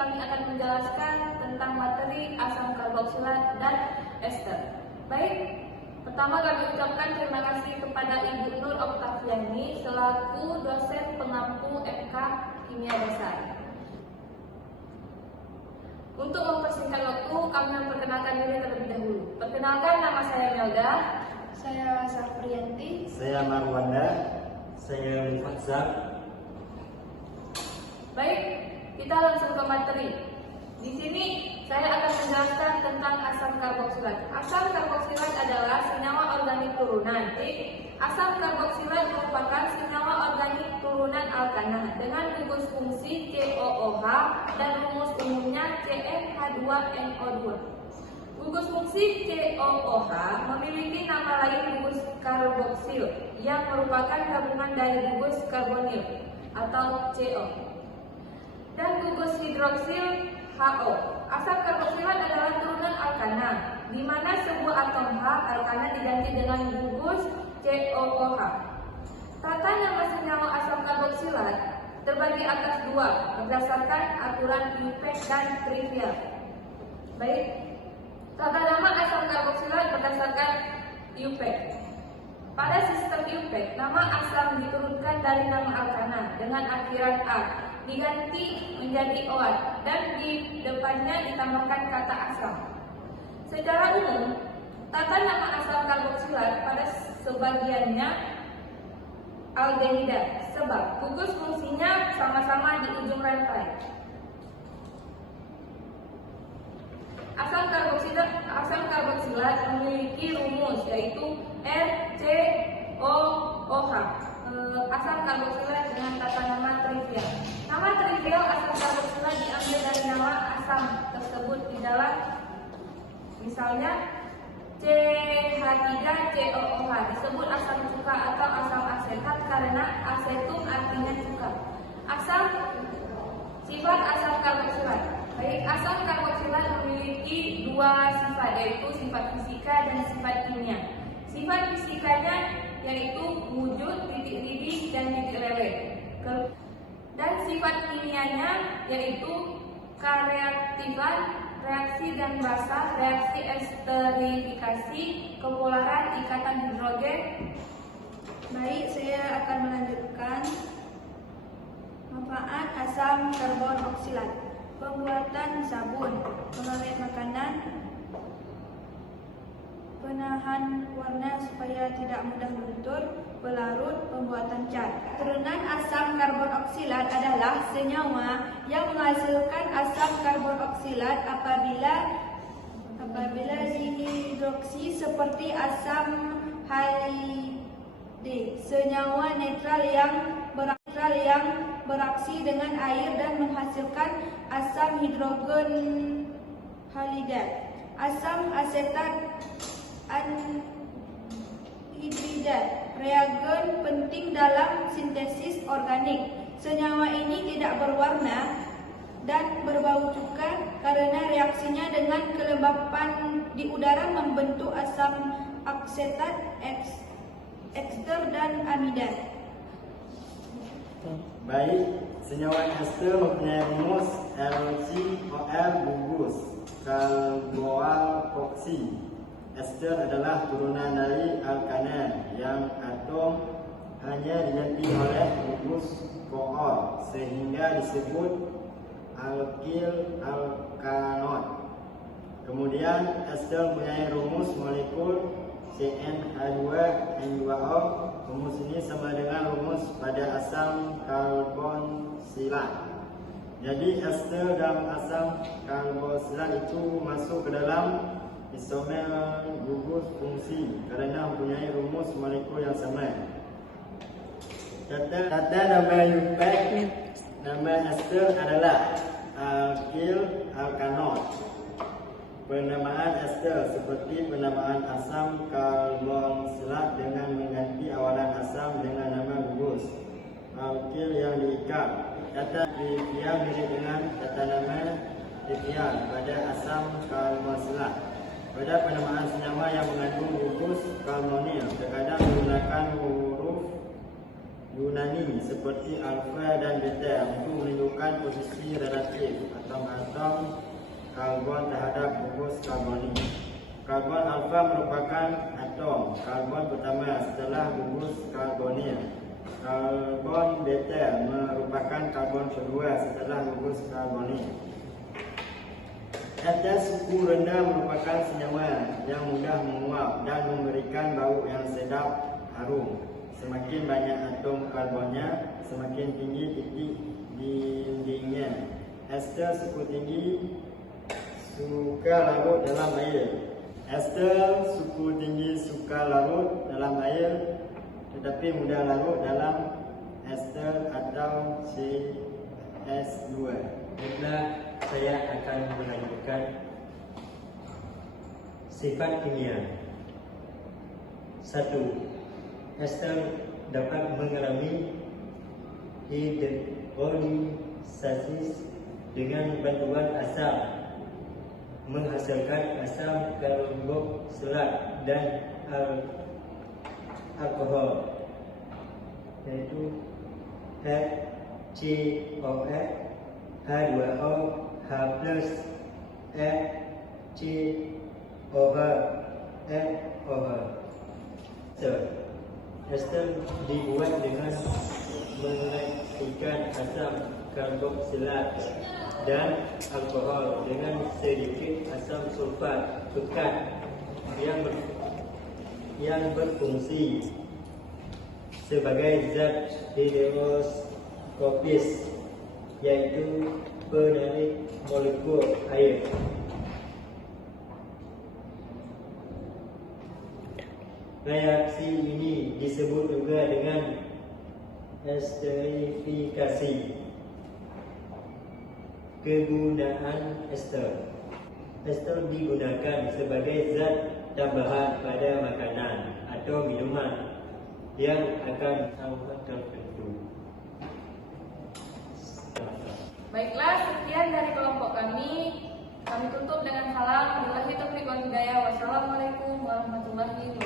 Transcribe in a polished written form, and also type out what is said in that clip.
kami akan menjelaskan tentang materi asam karboksilat dan ester. Baik, pertama kami ucapkan terima kasih kepada Ibu Nur Oktaviani selaku dosen pengampu FK Kimia Dasar. Untuk mempersingkat waktu, kami memperkenalkan diri terlebih dahulu. Perkenalkan, nama saya Melda. Saya Safriyanti. Saya Marwanda. Saya Fatzal. Baik, kita langsung ke materi. Di sini saya akan menjelaskan tentang asam karboksilat. Asam karboksilat adalah senyawa organik turunan. Asam karboksilat merupakan senyawa organik turunan alkana dengan gugus fungsi COOH dan rumus umumnya CnH2NO2. Gugus fungsi COOH memiliki nama lain gugus karboksil yang merupakan gabungan dari gugus karbonil atau CO dan gugus hidroksil HO. Asam karboksilat adalah turunan alkana, di mana sebuah atom H alkana diganti dengan gugus COOH. Tata nama senyawa asam karboksilat terbagi atas dua berdasarkan aturan IUPAC dan trivial. Baik, tata nama asam karboksilat berdasarkan IUPAC. Pada sistem IUPAC, nama asam diturunkan dari nama alkana dengan akhiran A, diganti menjadi OAT dan di depannya ditambahkan kata asam. Secara umum, tata nama asam karboksilat pada sebagiannya aldehyda sebab gugus fungsinya sama-sama di ujung rantai. Asam karboksilat memiliki rumus yaitu RCOOH. Asam karboksilat dengan tata nama trivial. Nama trivial asam karboksilat diambil dari nama asam tersebut di dalam, misalnya CH3COOH disebut asam cuka atau asam asetat karena asetum artinya cuka. Sifat asam karboksilat. Baik, asam karboksilat memiliki dua sifat, yaitu sifat fisika dan sifat kimia. Sifat fisikanya yaitu wujud, titik didih, dan titik leleh. Dan sifat kimianya yaitu kareaktifan, reaksi dan basa, reaksi esterifikasi, kepolaran, ikatan hidrogen. Baik, saya akan melanjutkan manfaat asam karbon oksilat. Pembuatan sabun, pengawet makanan, penahan warna supaya tidak mudah luntur, pelarut, pembuatan cat. Turunan asam karbon oksilat adalah senyawa yang menghasilkan asam karbon oksilat apabila dihidroksi seperti asam halide, senyawa netral yang beraksi dengan air dan menghasilkan asam hidrogen halida. Asam asetat anhidridat, reagen penting dalam sintesis organik. Senyawa ini tidak berwarna dan berbau cuka karena reaksinya dengan kelembapan di udara membentuk asam aksetat, ester dan amida. Baik, senyawa ester mempunyai rumus LCOR gugus karboalkoksi. Ester adalah turunan dari alkana yang atom hanya diganti oleh gugus koor sehingga disebut alkil alkanot. Kemudian ester mempunyai rumus molekul CnH2N2O. Rumus ini sama dengan rumus pada asam karboksilat. Jadi ester dalam asam karboksilat itu masuk ke dalam isomer gugus fungsi karena mempunyai rumus molekul yang sama. Tata nama IUPAC, nama ester adalah alkil alkanot. Penamaan ester seperti penamaan asam karboksilat dengan mengganti awalan asam dengan nama gugus alkil yang diikat. Tata trivial mirip dengan tata nama trivial pada asam karboksilat. Pada penamaan senyawa yang mengandung gugus karbonil terkadang menggunakan huruf Yunani seperti alfa dan beta untuk menunjukkan posisi relatif atom-atom karbon terhadap gugus karbonik. Karbon alfa merupakan atom karbon pertama setelah gugus karbonil. Karbon beta merupakan karbon kedua setelah gugus karbonil. Atas suku rendah merupakan senyawa yang mudah menguap dan memberikan bau yang sedap harum. Semakin banyak atom karbonnya, semakin tinggi titik dindingnya. Ester suku tinggi suka larut dalam air. Ester suku tinggi suka larut dalam air tetapi mudah larut dalam ester atau CS2. Baiklah, saya akan melanjutkan sifat kimia. 1. Ester dapat mengalami hidrolisasis dengan bantuan asam, menghasilkan asam karboksilat dan alkohol, yaitu HCOF, H2O, H+, HCOH, NOH. Ester dibuat dengan menggantikan asam karboksilat dan alkohol dengan sedikit asam sulfat pekat yang berfungsi sebagai zat hidroskopis, yaitu penarik molekul air. Reaksi ini disebut juga dengan esterifikasi. Kegunaan ester. Ester digunakan sebagai zat tambahan pada makanan atau minuman yang akan tambahan tertentu. Baiklah, sekian dari kelompok kami. Kami tutup dengan salam. Wassalamualaikum warahmatullahi wabarakatuh.